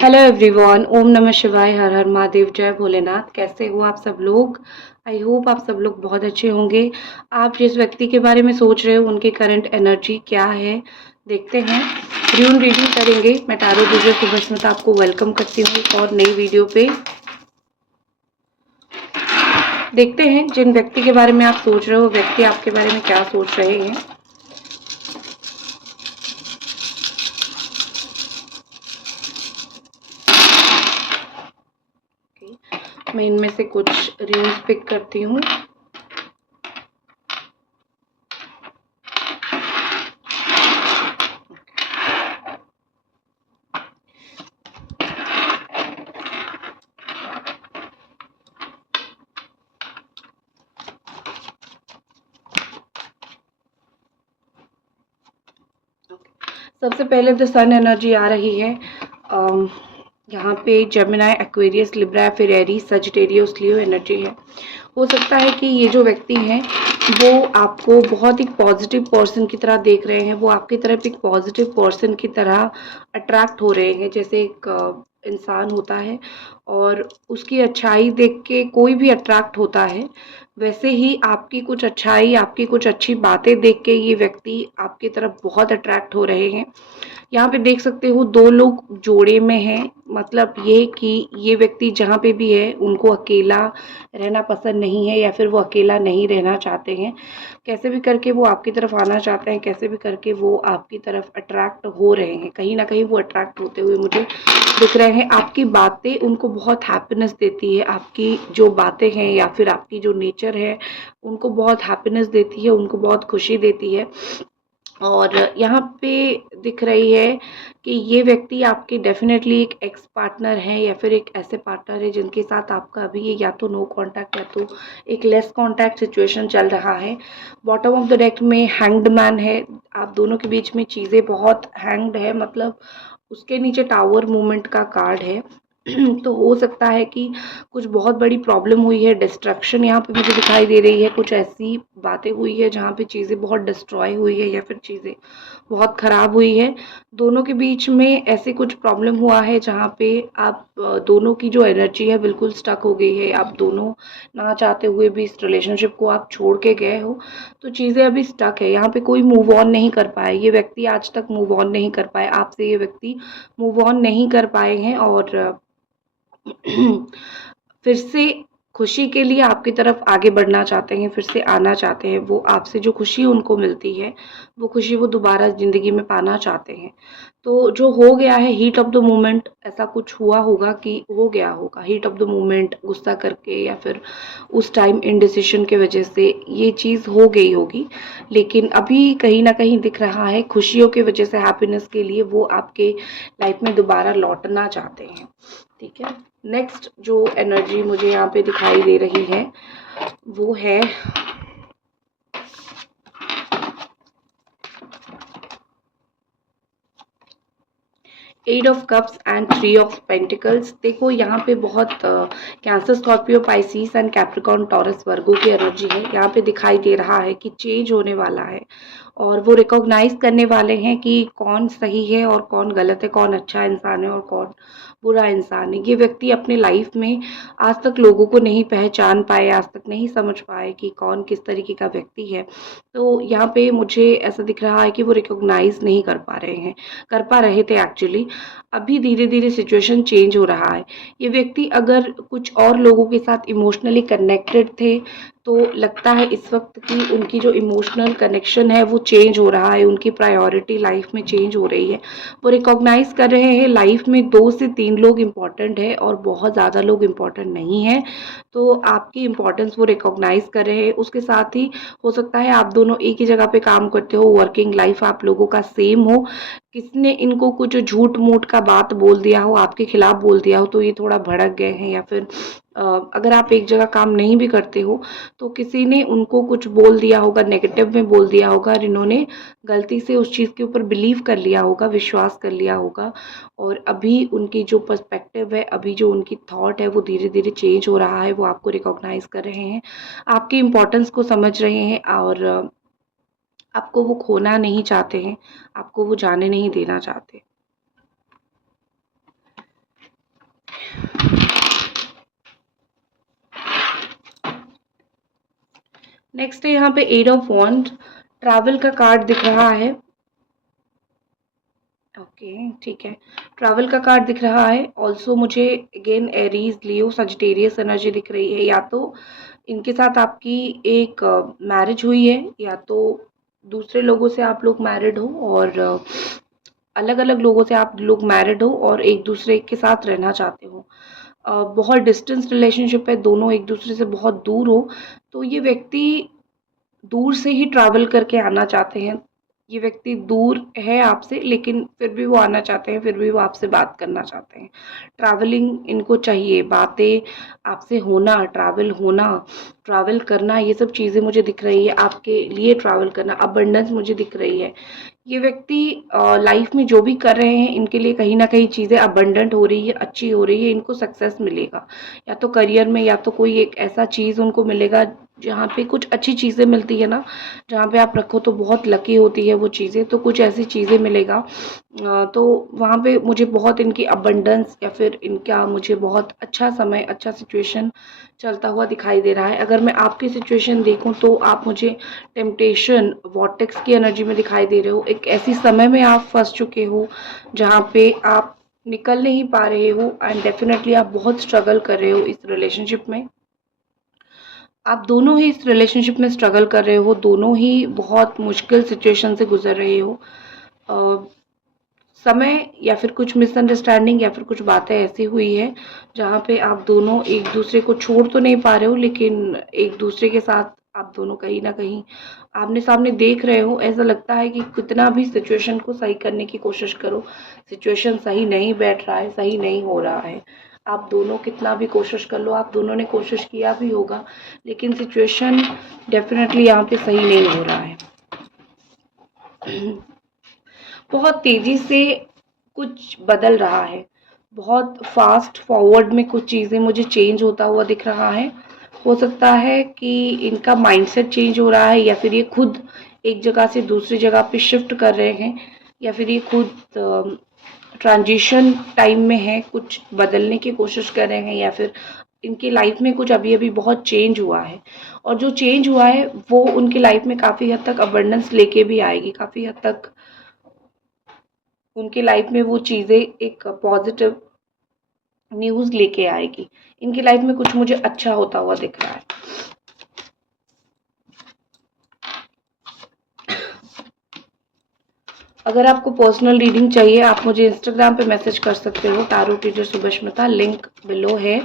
Hello everyone, ओम नमः शिवाय, हर हर महादेव, जय भोलेनाथ। कैसे हो आप सब लोग? आई होप आप सब लोग बहुत अच्छे होंगे। आप जिस व्यक्ति के बारे में सोच रहे हो उनकी करंट एनर्जी क्या है, देखते हैं। ड्यून रीडिंग करेंगे। मैं टैरो रीडर सुभस्मिता आपको वेलकम करती हूँ एक और नई वीडियो पे। देखते हैं जिन व्यक्ति के बारे में आप सोच रहे हो व्यक्ति आपके बारे में क्या सोच रहे हैं। मैं इनमें से कुछ रील्स पिक करती हूँ। सबसे पहले द सन एनर्जी आ रही है। यहाँ पे जेमिनाई, एक्वेरियस, लिब्रा, फिर एरीज, सजिटेरियस, लियो एनर्जी है। हो सकता है कि ये जो व्यक्ति हैं वो आपको बहुत ही पॉजिटिव पर्सन की तरह देख रहे हैं, वो आपकी तरफ एक पॉजिटिव पर्सन की तरह अट्रैक्ट हो रहे हैं। जैसे एक इंसान होता है और उसकी अच्छाई देख के कोई भी अट्रैक्ट होता है, वैसे ही आपकी कुछ अच्छाई, आपकी कुछ अच्छी बातें देख के ये व्यक्ति आपकी तरफ बहुत अट्रैक्ट हो रहे हैं। यहाँ पे देख सकते हो दो लोग जोड़े में हैं, मतलब ये कि ये व्यक्ति जहाँ पे भी है उनको अकेला रहना पसंद नहीं है या फिर वो अकेला नहीं रहना चाहते हैं। कैसे भी करके वो आपकी तरफ आना चाहते हैं, कैसे भी करके वो आपकी तरफ अट्रैक्ट हो रहे हैं। कहीं ना कहीं वो अट्रैक्ट होते हुए मुझे दिख रहे हैं। आपकी बातें उनको बहुत हैप्पीनेस देती है, आपकी जो बातें हैं या फिर आपकी जो नेचर है उनको बहुत हैप्पीनेस देती है, उनको बहुत खुशी देती है। और यहाँ पे दिख रही है कि ये व्यक्ति आपके डेफिनेटली एक एक्स पार्टनर है या फिर एक ऐसे पार्टनर है जिनके साथ आपका अभी ये या तो नो कांटेक्ट या तो एक लेस कांटेक्ट सिचुएशन चल रहा है। बॉटम ऑफ द डेक में हैंग्ड मैन है। आप दोनों के बीच में चीज़ें बहुत हैंग्ड है, मतलब उसके नीचे टावर मूवमेंट का कार्ड है। तो हो सकता है कि कुछ बहुत बड़ी प्रॉब्लम हुई है, डिस्ट्रक्शन यहाँ पे मुझे दिखाई दे रही है। कुछ ऐसी बातें हुई है जहाँ पे चीज़ें बहुत डिस्ट्रॉय हुई है या फिर चीज़ें बहुत ख़राब हुई है। दोनों के बीच में ऐसे कुछ प्रॉब्लम हुआ है जहाँ पे आप दोनों की जो एनर्जी है बिल्कुल स्टक हो गई है। आप दोनों ना चाहते हुए भी इस रिलेशनशिप को आप छोड़ के गए हो, तो चीज़ें अभी स्टक है। यहाँ पे कोई मूव ऑन नहीं कर पाए, ये व्यक्ति आज तक मूव ऑन नहीं कर पाए आपसे, ये व्यक्ति मूव ऑन नहीं कर पाए हैं और फिर से खुशी के लिए आपकी तरफ आगे बढ़ना चाहते हैं, फिर से आना चाहते हैं। वो आपसे जो खुशी उनको मिलती है वो खुशी वो दोबारा ज़िंदगी में पाना चाहते हैं। तो जो हो गया है हीट ऑफ द मोमेंट, ऐसा कुछ हुआ होगा कि हो गया होगा हीट ऑफ द मोमेंट, गुस्सा करके या फिर उस टाइम इनडिसिशन के वजह से ये चीज़ हो गई होगी। लेकिन अभी कहीं ना कहीं दिख रहा है खुशियों की वजह से, हैप्पीनेस के लिए वो आपके लाइफ में दोबारा लौटना चाहते हैं। ठीक है, नेक्स्ट जो एनर्जी मुझे यहाँ पे दिखाई दे रही है वो है eight of cups and three of pentacles. देखो यहाँ पे बहुत Cancer, Scorpio, Pisces and Capricorn, Taurus, Virgo की एनर्जी है। यहाँ पे दिखाई दे रहा है कि चेंज होने वाला है और वो रिकॉग्नाइज करने वाले हैं कि कौन सही है और कौन गलत है, कौन अच्छा इंसान है और कौन बुरा इंसान है। ये व्यक्ति अपने लाइफ में आज तक लोगों को नहीं पहचान पाए, आज तक नहीं समझ पाए कि कौन किस तरीके का व्यक्ति है। तो यहाँ पे मुझे ऐसा दिख रहा है कि वो रिकॉग्नाइज नहीं कर पा रहे हैं, कर पा रहे थे एक्चुअली। अभी धीरे धीरे सिचुएशन चेंज हो रहा है। ये व्यक्ति अगर कुछ और लोगों के साथ इमोशनली कनेक्टेड थे तो लगता है इस वक्त की उनकी जो इमोशनल कनेक्शन है वो चेंज हो रहा है, उनकी प्रायोरिटी लाइफ में चेंज हो रही है। वो रिकॉग्नाइज कर रहे हैं लाइफ में 2 से 3 लोग इम्पॉर्टेंट है और बहुत ज़्यादा लोग इम्पॉर्टेंट नहीं है। तो आपकी इम्पोर्टेंस वो रिकॉग्नाइज कर रहे हैं। उसके साथ ही हो सकता है आप दोनों एक ही जगह पे काम करते हो, वर्किंग लाइफ आप लोगों का सेम हो। किसने इनको कुछ झूठ मूठ का बात बोल दिया हो, आपके खिलाफ बोल दिया हो, तो ये थोड़ा भड़क गए हैं। या फिर अगर आप एक जगह काम नहीं भी करते हो तो किसी ने उनको कुछ बोल दिया होगा, नेगेटिव में बोल दिया होगा और इन्होंने गलती से उस चीज़ के ऊपर बिलीव कर लिया होगा, विश्वास कर लिया होगा। और अभी उनकी जो पर्सपेक्टिव है, अभी जो उनकी थॉट है वो धीरे धीरे चेंज हो रहा है। वो आपको रिकॉग्नाइज कर रहे हैं, आपकी इम्पोर्टेंस को समझ रहे हैं और आपको वो खोना नहीं चाहते हैं, आपको वो जाने नहीं देना चाहते। नेक्स्ट है यहाँ पे 8 ऑफ वॉन्ड, ट्रैवल का कार्ड दिख रहा है। ओके, ठीक है, ट्रैवल का कार्ड दिख रहा है। ऑल्सो मुझे अगेन एरीज, लियो, सजिटेरियस एनर्जी दिख रही है। या तो इनके साथ आपकी एक मैरिज हुई है, या तो दूसरे लोगों से आप लोग मैरिड हो, और अलग अलग लोगों से आप लोग मैरिड हो और एक दूसरे के साथ रहना चाहते हो। बहुत डिस्टेंस रिलेशनशिप है, दोनों एक दूसरे से बहुत दूर हो, तो ये व्यक्ति दूर से ही ट्रैवल करके आना चाहते हैं। ये व्यक्ति दूर है आपसे, लेकिन फिर भी वो आना चाहते हैं, फिर भी वो आपसे बात करना चाहते हैं। ट्रैवलिंग इनको चाहिए, बातें आपसे होना, ट्रैवल होना, ट्रैवल करना, ये सब चीज़ें मुझे दिख रही है। आपके लिए ट्रैवल करना, अबंडेंस मुझे दिख रही है। ये व्यक्ति लाइफ में जो भी कर रहे हैं, इनके लिए कहीं ना कहीं चीज़ें अबंडेंट हो रही है, अच्छी हो रही है, इनको सक्सेस मिलेगा। या तो करियर में, या तो कोई एक ऐसा चीज़ उनको मिलेगा जहाँ पे कुछ अच्छी चीज़ें मिलती है ना, जहाँ पे आप रखो तो बहुत लकी होती है वो चीज़ें, तो कुछ ऐसी चीज़ें मिलेगा। तो वहाँ पे मुझे बहुत इनकी अबंडेंस, या फिर इनका मुझे बहुत अच्छा समय, अच्छा सिचुएशन चलता हुआ दिखाई दे रहा है। अगर मैं आपकी सिचुएशन देखूं तो आप मुझे टेम्पटेशन, वॉर्टेक्स की एनर्जी में दिखाई दे रहे हो। एक ऐसी समय में आप फंस चुके हो जहाँ पे आप निकल नहीं पा रहे हो, एंड डेफिनेटली आप बहुत स्ट्रगल कर रहे हो इस रिलेशनशिप में। आप दोनों ही इस रिलेशनशिप में स्ट्रगल कर रहे हो, दोनों ही बहुत मुश्किल सिचुएशन से गुजर रहे हो। समय, या फिर कुछ मिसअंडरस्टैंडिंग, या फिर कुछ बातें ऐसी हुई है जहाँ पे आप दोनों एक दूसरे को छोड़ तो नहीं पा रहे हो, लेकिन एक दूसरे के साथ आप दोनों कहीं ना कहीं आमने सामने देख रहे हो। ऐसा लगता है कि कितना भी सिचुएशन को सही करने की कोशिश करो, सिचुएशन सही नहीं बैठ रहा है, सही नहीं हो रहा है। आप दोनों कितना भी कोशिश कर लो, आप दोनों ने कोशिश किया भी होगा, लेकिन सिचुएशन डेफिनेटली यहाँ पे सही नहीं हो रहा है। बहुत तेजी से कुछ बदल रहा है, बहुत फास्ट फॉरवर्ड में कुछ चीज़ें मुझे चेंज होता हुआ दिख रहा है। हो सकता है कि इनका माइंडसेट चेंज हो रहा है, या फिर ये खुद एक जगह से दूसरी जगह पे शिफ्ट कर रहे हैं, या फिर ये खुद ट्रांजिशन टाइम में है, कुछ बदलने की कोशिश कर रहे हैं, या फिर इनकी लाइफ में कुछ अभी अभी बहुत चेंज हुआ है। और जो चेंज हुआ है वो उनकी लाइफ में काफ़ी हद तक अबंडेंस लेके भी आएगी, काफ़ी हद तक उनकी लाइफ में वो चीज़ें एक पॉजिटिव न्यूज़ लेके आएगी। इनकी लाइफ में कुछ मुझे अच्छा होता हुआ दिख रहा है। अगर आपको पर्सनल रीडिंग चाहिए, आप मुझे इंस्टाग्राम पे मैसेज कर सकते हो, tarot teacher Subhasmita, link below है।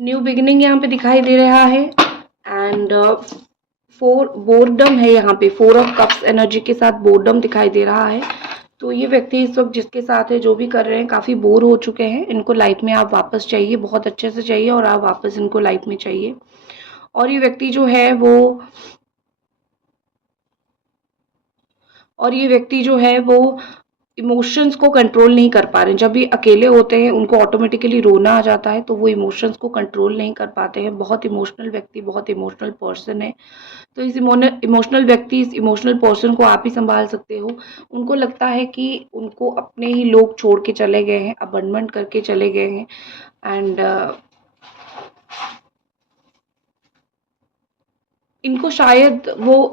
न्यू बिगिनिंग यहाँ पे दिखाई दे रहा है, एंड 4 बोर्डम है यहाँ पे, 4 ऑफ कप्स एनर्जी के साथ बोर्डम दिखाई दे रहा है। तो ये व्यक्ति इस वक्त जिसके साथ है, जो भी कर रहे हैं, काफ़ी बोर हो चुके हैं। इनको लाइफ में आप वापस चाहिए, बहुत अच्छे से चाहिए, और आप वापस इनको लाइफ में चाहिए। और ये व्यक्ति जो है वो इमोशंस को कंट्रोल नहीं कर पा रहे हैं। जब ये अकेले होते हैं, उनको ऑटोमेटिकली रोना आ जाता है, तो वो इमोशंस को कंट्रोल नहीं कर पाते हैं। बहुत इमोशनल व्यक्ति, बहुत इमोशनल पर्सन है। तो इस इमोशनल व्यक्ति, इस इमोशनल पर्सन को आप ही संभाल सकते हो। उनको लगता है कि उनको अपने ही लोग छोड़ के चले गए हैं, अबंडमेंट करके चले गए हैं, एंड इनको शायद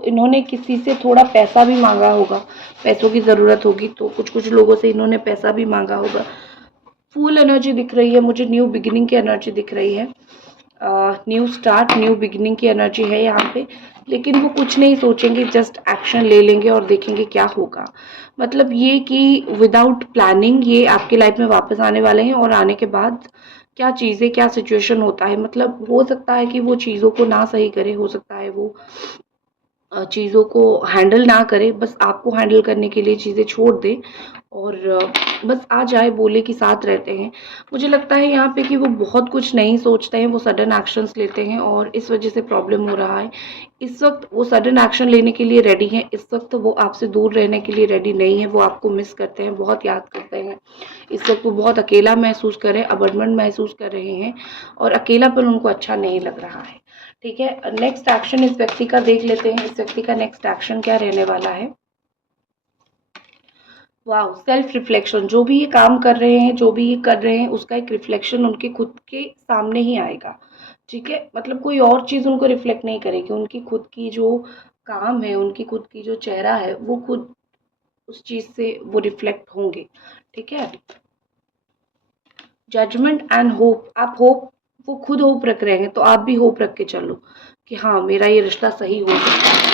इन्होंने किसी से थोड़ा पैसा भी मांगा होगा, पैसों की ज़रूरत होगी, तो कुछ कुछ लोगों से इन्होंने पैसा भी मांगा होगा। फुल एनर्जी दिख रही है मुझे, न्यू बिगिनिंग की एनर्जी दिख रही है। न्यू स्टार्ट, न्यू बिगिनिंग की एनर्जी है यहाँ पे। लेकिन वो कुछ नहीं सोचेंगे, जस्ट एक्शन ले लेंगे और देखेंगे क्या होगा। मतलब ये कि विदाउट प्लानिंग ये आपकी लाइफ में वापस आने वाले हैं, और आने के बाद क्या चीज़ें, क्या सिचुएशन होता है, मतलब हो सकता है कि वो चीज़ों को ना सही करे, हो सकता है वो चीज़ों को हैंडल ना करे, बस आपको हैंडल करने के लिए चीज़ें छोड़ दे, और बस आ जाए, बोले कि साथ रहते हैं। मुझे लगता है यहाँ पे कि वो बहुत कुछ नहीं सोचते हैं, वो सडन एक्शंस लेते हैं, और इस वजह से प्रॉब्लम हो रहा है। इस वक्त वो सडन एक्शन लेने के लिए रेडी हैं, इस वक्त वो आपसे दूर रहने के लिए रेडी नहीं है। वो आपको मिस करते हैं, बहुत याद करते हैं। इस वक्त वो बहुत अकेला महसूस कर रहे हैं, अबंडमेंट महसूस कर रहे हैं, और अकेलापन उनको अच्छा नहीं लग रहा है। ठीक है, नेक्स्ट एक्शन इस व्यक्ति का देख लेते हैं। इस व्यक्ति का नेक्स्ट एक्शन क्या रहने वाला है। वाह, सेल्फ रिफ्लेक्शन। जो भी ये काम कर रहे हैं, जो भी ये कर रहे हैं, उसका एक रिफ्लेक्शन उनके खुद के सामने ही आएगा। ठीक है, मतलब कोई और चीज़ उनको रिफ्लेक्ट नहीं करेगी। उनकी खुद की जो काम है, उनकी खुद की जो चेहरा है, वो खुद उस चीज़ से वो रिफ्लेक्ट होंगे। ठीक है, जजमेंट एंड होप। आप होप, वो खुद होप रख रहे हैं तो आप भी होप रख के चलो कि हाँ, मेरा ये रिश्ता सही हो सकता है।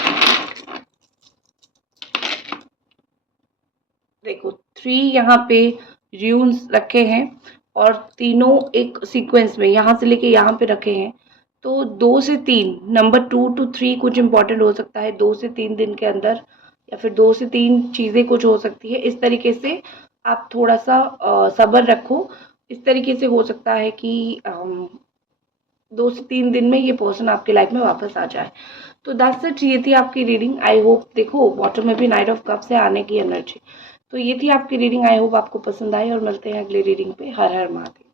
देखो 3 यहाँ पे र्यून्स रखे हैं और तीनों एक सीक्वेंस में यहाँ से लेके यहाँ पे रखे हैं। तो 2 से 3, नंबर 2 to 3 कुछ इंपॉर्टेंट हो सकता है 2 से 3 दिन के अंदर, या फिर 2 से 3 चीज़ें कुछ हो सकती है। इस तरीके से आप थोड़ा सा सब्र रखो। इस तरीके से हो सकता है कि 2 से 3 दिन में ये पर्सन आपके लाइफ में वापस आ जाए। तो दैट्स इट, ये थी आपकी रीडिंग। आई होप, देखो बॉटम में भी नाइट ऑफ कप से आने की एनर्जी। तो ये थी आपकी रीडिंग। आई होप आपको पसंद आई और मिलते हैं अगली रीडिंग पे। हर हर महादेव।